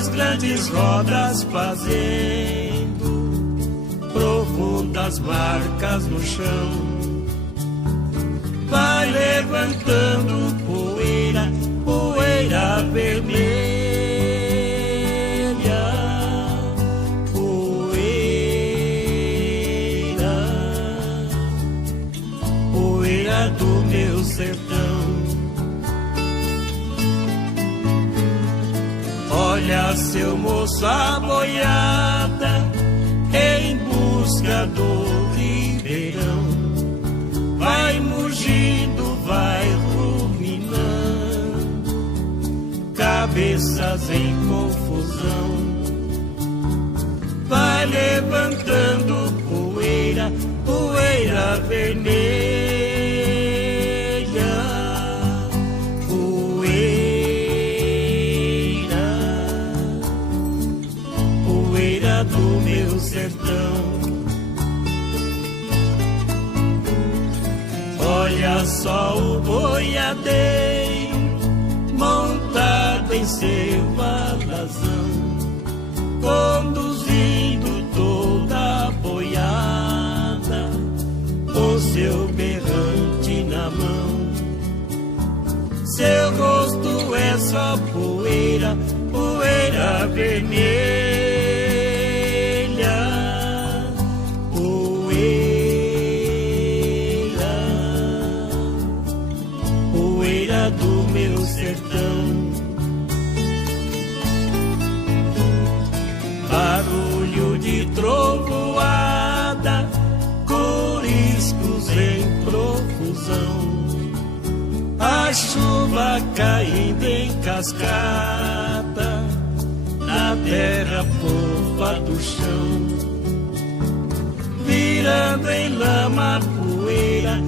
as grandes rodas fazendo profundas marcas no chão. Vai levantando poeira, poeira vermelha, poeira, poeira do meu sertão. Olha, seu moço, a boiada em busca do ribeirão. Vai mugindo, vai ruminando, cabeças em confusão. Vai levantando poeira, poeira vermelha, do meu sertão. Olha só o boiadeiro montado em seu alazão, conduzindo toda a boiada com seu berrante na mão. Seu rosto é só poeira, poeira vermelha, do meu sertão. Barulho de trovoada, coriscos em profusão, a chuva caindo em cascata na terra fofa do chão, virando em lama poeira,